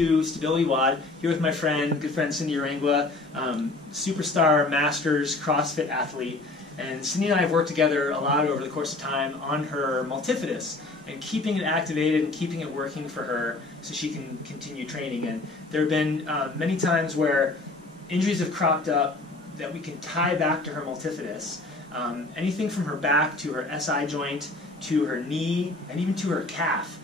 to StabilityWOD, here with my good friend Cindy Urangua, superstar masters CrossFit athlete. And Cindy and I have worked together a lot over the course of time on her multifidus and keeping it activated and keeping it working for her so she can continue training. And there have been many times where injuries have cropped up that we can tie back to her multifidus. Anything from her back to her SI joint to her knee and even to her calf.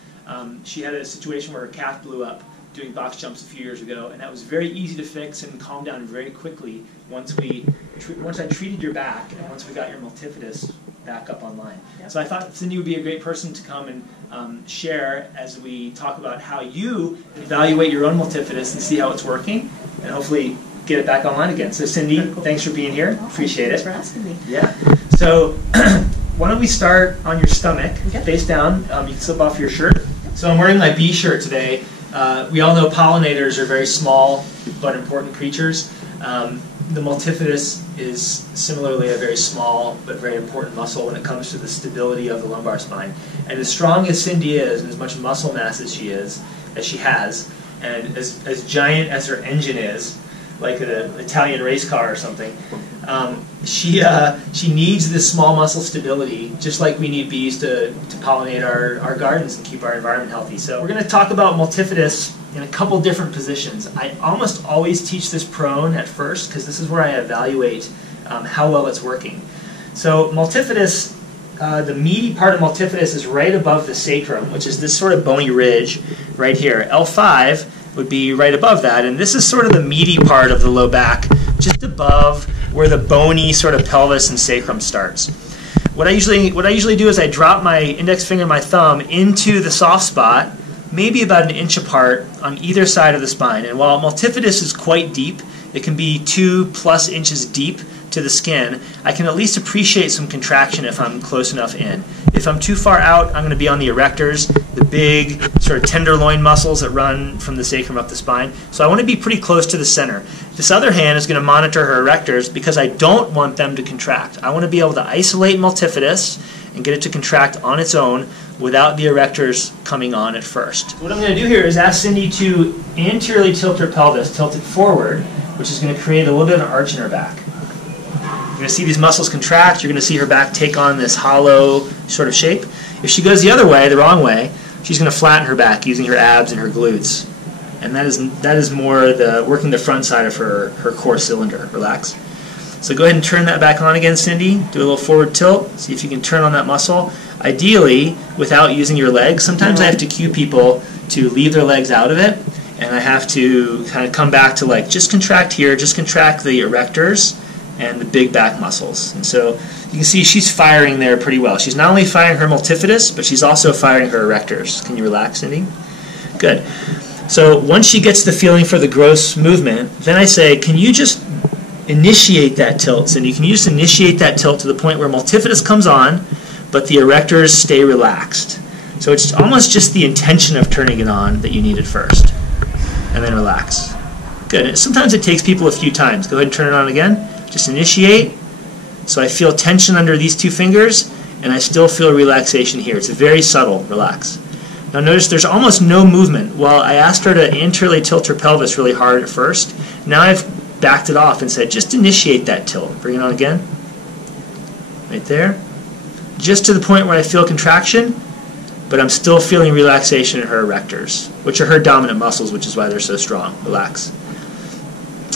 She had a situation where her calf blew up doing box jumps a few years ago, and that was very easy to fix and calm down very quickly once I treated your back and once we got your multifidus back up online. Yep. So I thought Cindy would be a great person to come and share as we talk about how you evaluate your own multifidus and see how it's working, and hopefully get it back online again. So Cindy, cool. Thanks for being here. Appreciate it. Thanks for asking me. Yeah. So why don't we start on your stomach, okay. Face down. You can slip off your shirt. So I'm wearing my bee shirt today. We all know pollinators are very small but important creatures. The multifidus is similarly a very small but very important muscle when it comes to the stability of the lumbar spine. And as strong as Cindy is, and as much muscle mass as she has, and as giant as her engine is, like an Italian race car or something, she needs this small muscle stability, just like we need bees to pollinate our gardens and keep our environment healthy. So we're going to talk about multifidus in a couple different positions. I almost always teach this prone at first because this is where I evaluate how well it's working. So multifidus, the meaty part of multifidus is right above the sacrum, which is this sort of bony ridge right here. L5 would be right above that, and this is sort of the meaty part of the low back, just above where the bony sort of pelvis and sacrum starts. What I usually do is I drop my index finger and my thumb into the soft spot, maybe about an inch apart on either side of the spine. And while multifidus is quite deep, it can be 2+ inches deep to the skin, I can at least appreciate some contraction if I'm close enough in. If I'm too far out, I'm going to be on the erectors, the big sort of tenderloin muscles that run from the sacrum up the spine. So I want to be pretty close to the center. This other hand is going to monitor her erectors because I don't want them to contract. I want to be able to isolate multifidus and get it to contract on its own without the erectors coming on at first. What I'm going to do here is ask Cindy to anteriorly tilt her pelvis, tilt it forward, which is going to create a little bit of an arch in her back. You're going to see these muscles contract. You're going to see her back take on this hollow sort of shape. If she goes the other way, the wrong way, she's going to flatten her back using her abs and her glutes. And that is more working the front side of her core cylinder. Relax. So go ahead and turn that back on again, Cindy. Do a little forward tilt. See if you can turn on that muscle. Ideally, without using your legs. Sometimes I have to cue people to leave their legs out of it. And I have to kind of come back to like, just contract here, just contract the erectors and the big back muscles. And so you can see she's firing there pretty well. She's not only firing her multifidus, but she's also firing her erectors. Can you relax, Cindy? Good. So once she gets the feeling for the gross movement, then I say, can you just initiate that tilt, Cindy? Can you just initiate that tilt to the point where multifidus comes on, but the erectors stay relaxed? So it's almost just the intention of turning it on that you need at first. And then relax. Good. Sometimes it takes people a few times. Go ahead and turn it on again. Just initiate. So I feel tension under these two fingers, and I still feel relaxation here. It's very subtle. Relax. Now notice there's almost no movement. While I asked her to anteriorly tilt her pelvis really hard at first, now I've backed it off and said, just initiate that tilt. Bring it on again. Right there. Just to the point where I feel contraction, but I'm still feeling relaxation in her erectors, which are her dominant muscles, which is why they're so strong. Relax.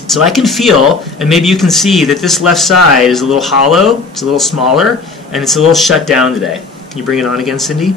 So I can feel, and maybe you can see, that this left side is a little hollow, it's a little smaller, and it's a little shut down today. Can you bring it on again, Cindy?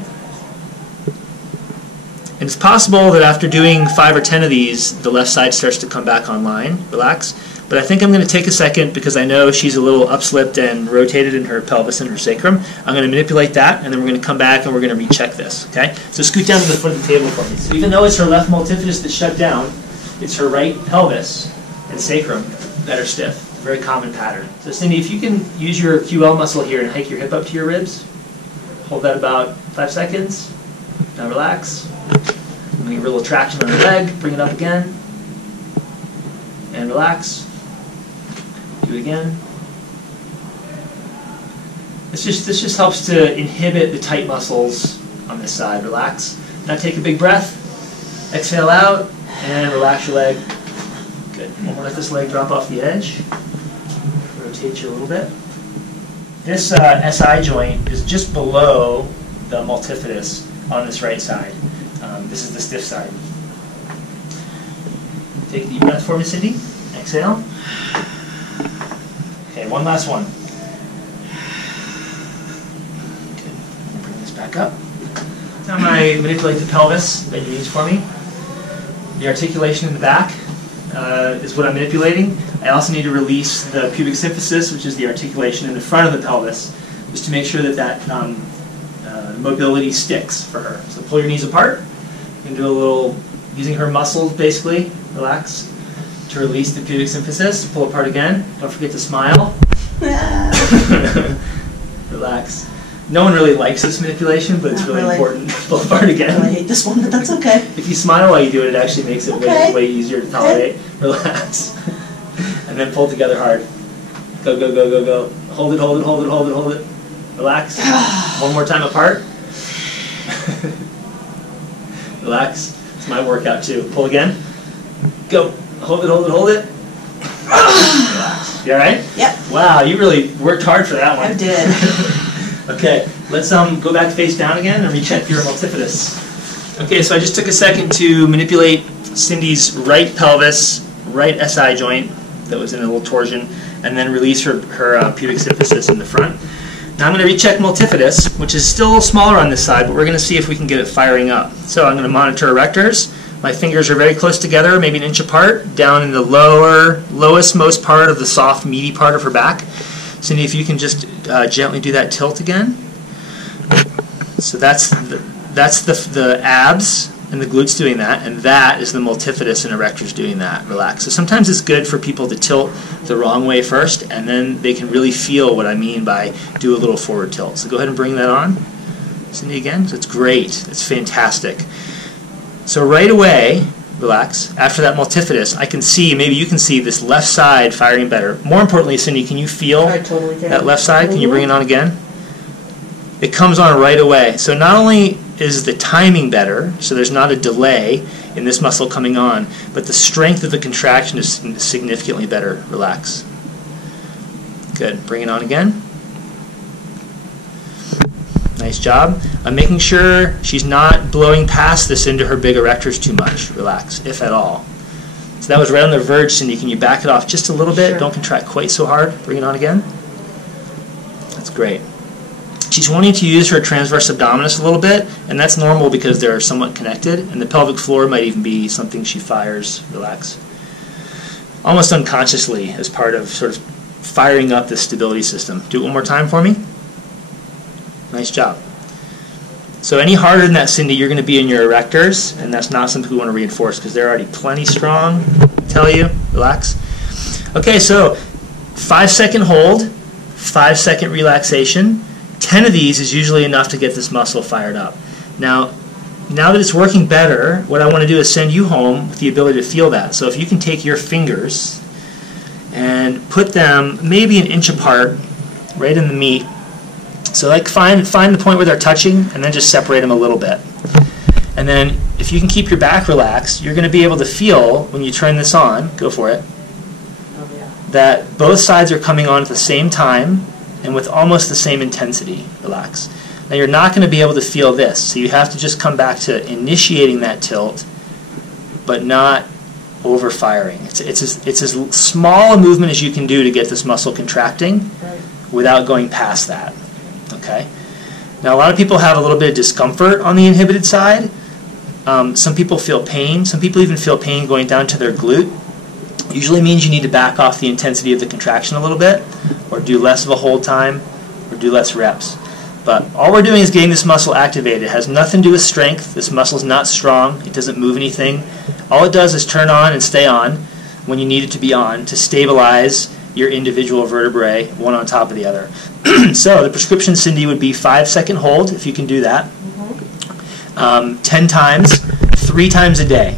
And it's possible that after doing 5 or 10 of these, the left side starts to come back online. Relax. But I think I'm going to take a second because I know she's a little upslipped and rotated in her pelvis and her sacrum. I'm going to manipulate that, and then we're going to come back and we're going to recheck this. Okay? So scoot down to the foot of the table for me. So even though it's her left multifidus that's shut down, it's her right pelvis and sacrum that are stiff. It's a very common pattern. So Cindy, if you can use your QL muscle here and hike your hip up to your ribs, hold that about 5 seconds. Now relax. I'm going to give her a little traction on her leg. Bring it up again. And relax. Do it again. This just helps to inhibit the tight muscles on this side. Relax. Now take a big breath. Exhale out. And relax your leg. Good. We'll let this leg drop off the edge. Rotate you a little bit. This SI joint is just below the multifidus on this right side. This is the stiff side. Take a deep breath for me, Cindy. Exhale. Okay, one last one. Good. Bring this back up. Now I'm going to manipulate the pelvis. Bend your knees for me. The articulation in the back is what I'm manipulating. I also need to release the pubic symphysis, which is the articulation in the front of the pelvis, just to make sure that that mobility sticks for her. So pull your knees apart. You can do a little, using her muscles basically, relax, to release the pubic symphysis. Pull apart again. Don't forget to smile. Relax. No one really likes this manipulation, but it's really important. Pull apart again. I hate this one, but that's okay. If you smile while you do it, it actually makes it way easier to tolerate. Relax. And then pull together hard. Go, go, go, go, go. Hold it, hold it, hold it, hold it, hold it. Relax. One more time apart. Relax. It's my workout too. Pull again. Go. Hold it, hold it, hold it. Relax. You alright? Yep. Wow, you really worked hard for that one. I did. Okay, let's go back face down again and recheck your multifidus. Okay, so I just took a second to manipulate Cindy's right pelvis, right SI joint that was in a little torsion, and then release her pubic symphysis in the front. Now I'm going to recheck multifidus, which is still a little smaller on this side, but we're going to see if we can get it firing up. So I'm going to monitor erectors. My fingers are very close together, maybe an inch apart, down in the lowest most part of the soft, meaty part of her back. Cindy, if you can just gently do that tilt again. So that's the abs and the glutes doing that, and that is the multifidus and erectors doing that. Relax. So sometimes it's good for people to tilt the wrong way first, and then they can really feel what I mean by do a little forward tilt. So go ahead and bring that on. Cindy again. So it's great. It's fantastic. So right away, relax, after that multifidus, I can see, maybe you can see this left side firing better. More importantly, Cindy, can you feel that left side? Can you bring it on again? It comes on right away. So not only is the timing better, so there's not a delay in this muscle coming on, but the strength of the contraction is significantly better. Relax. Good. Bring it on again. Nice job. I'm making sure she's not blowing past this into her big erectors too much. Relax, if at all. So that was right on the verge, Cindy. Can you back it off just a little bit? Sure. Don't contract quite so hard. Bring it on again. That's great. She's wanting to use her transverse abdominis a little bit, and that's normal because they're somewhat connected, and the pelvic floor might even be something she fires. Relax. Almost unconsciously as part of sort of firing up the stability system. Do it one more time for me. Nice job. So any harder than that, Cindy, you're going to be in your erectors, and that's not something we want to reinforce because they're already plenty strong, I tell you. Relax. Okay, so 5-second hold, 5-second relaxation. 10 of these is usually enough to get this muscle fired up. Now that it's working better, what I want to do is send you home with the ability to feel that. So if you can take your fingers and put them maybe an inch apart, right in the meat. So like find the point where they're touching and then just separate them a little bit. And then if you can keep your back relaxed, you're going to be able to feel when you turn this on, go for it, that both sides are coming on at the same time and with almost the same intensity. Relax. Now you're not going to be able to feel this, so you have to just come back to initiating that tilt, but not over-firing. It's as small a movement as you can do to get this muscle contracting without going past that. Okay. Now a lot of people have a little bit of discomfort on the inhibited side. Some people feel pain. Some people even feel pain going down to their glute. Usually means you need to back off the intensity of the contraction a little bit, or do less of a hold time, or do less reps. But all we're doing is getting this muscle activated. It has nothing to do with strength. This muscle is not strong. It doesn't move anything. All it does is turn on and stay on when you need it to be on to stabilize your individual vertebrae, one on top of the other. So the prescription, Cindy, would be 5-second hold, if you can do that. 10 times, 3 times a day.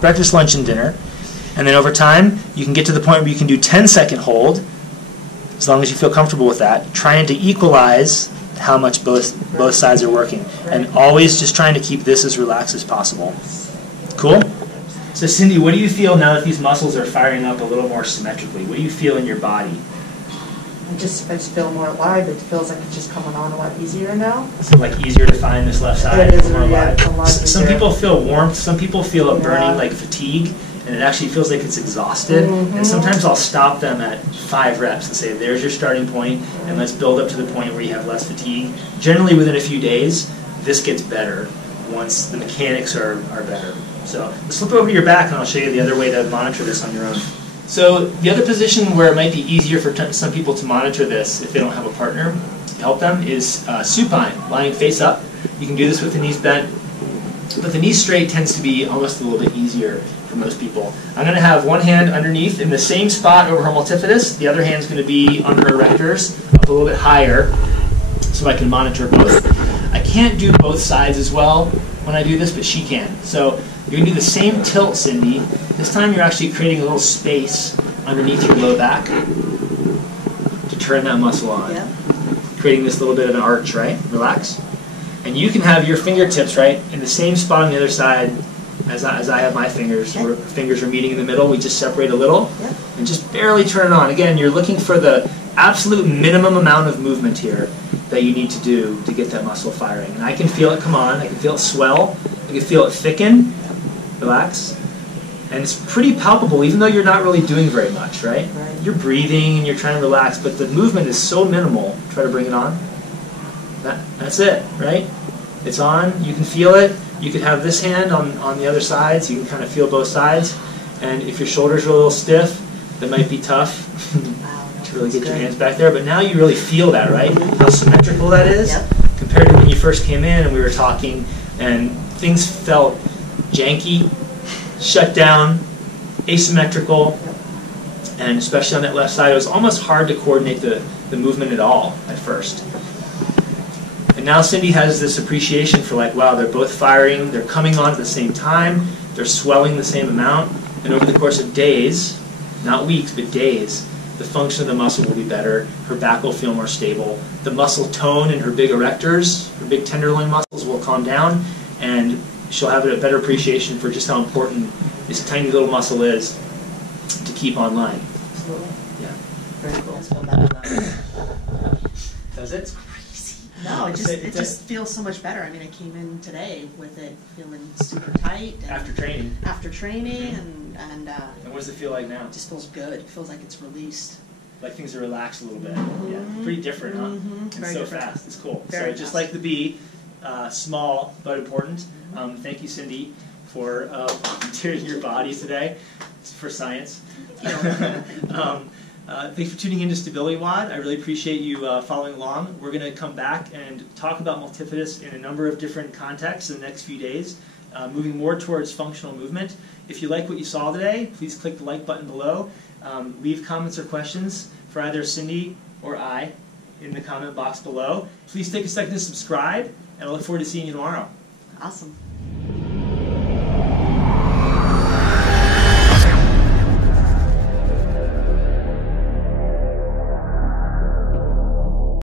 Breakfast, lunch, and dinner. And then over time, you can get to the point where you can do 10-second hold, as long as you feel comfortable with that, trying to equalize how much both sides are working. And always just trying to keep this as relaxed as possible. Cool? So Cindy, what do you feel now that these muscles are firing up a little more symmetrically? What do you feel in your body? I just feel more alive. It feels like it's just coming on a lot easier now. So like easier to find this left side? It is, more alive? yeah, a lot Some easier. people feel warmth, some people feel a burning Yeah. like fatigue, and it actually feels like it's exhausted. And sometimes I'll stop them at 5 reps and say, there's your starting point, and let's build up to the point where you have less fatigue. Generally within a few days, this gets better once the mechanics are better. So let's flip over to your back and I'll show you the other way to monitor this on your own. So the other position where it might be easier for some people to monitor this if they don't have a partner to help them is supine, lying face up. You can do this with the knees bent, but the knees straight tends to be almost a little bit easier for most people. I'm going to have one hand underneath in the same spot over her multifidus. The other hand's going to be under her erectors, up a little bit higher, so I can monitor both. I can't do both sides as well when I do this, but she can. So you're going to do the same tilt, Cindy. This time you're actually creating a little space underneath your low back to turn that muscle on. Yep. Creating this little bit of an arch, right? Relax. And you can have your fingertips, right, in the same spot on the other side as I have my fingers. Okay. Where fingers are meeting in the middle. We just separate a little Yep. and just barely turn it on. Again, you're looking for the absolute minimum amount of movement here that you need to do to get that muscle firing. And I can feel it come on. I can feel it swell. I can feel it thicken. Relax. And it's pretty palpable, even though you're not really doing very much, right? Right. You're breathing and you're trying to relax, but the movement is so minimal. Try to bring it on. That's it, right? It's on. You can feel it. You could have this hand on the other side, so you can kind of feel both sides. And if your shoulders are a little stiff, that might be tough Wow, to really get that's your good. hands back there. But now you really feel that, right? How symmetrical that is Yep. compared to when you first came in and we were talking and things felt janky, shut down, asymmetrical, and especially on that left side, it was almost hard to coordinate the movement at all at first. And now Cindy has this appreciation for like, wow, they're both firing, they're coming on at the same time, they're swelling the same amount, and over the course of days, not weeks, but days, the function of the muscle will be better, her back will feel more stable, the muscle tone in her big erectors, her big tenderloin muscles will calm down, and she'll have a better appreciation for just how important this tiny little muscle is to keep online. Absolutely. Yeah. Very cool. Does it? No, it just feels so much better. I mean, I came in today with it feeling super tight. And After training. After training, And what does it feel like now? it just feels good. It feels like it's released. Like things are relaxed a little bit. Yeah. Pretty different, huh? And Very so different. fast. It's cool. Very so just fast. like the bee, small but important. Thank you, Cindy, for volunteering your body today for science. Thanks for tuning in to StabilityWOD. I really appreciate you following along. We're going to come back and talk about multifidus in a number of different contexts in the next few days, moving more towards functional movement. If you like what you saw today, please click the like button below. Leave comments or questions for either Cindy or I in the comment box below. Please take a second to subscribe, and I look forward to seeing you tomorrow. Awesome.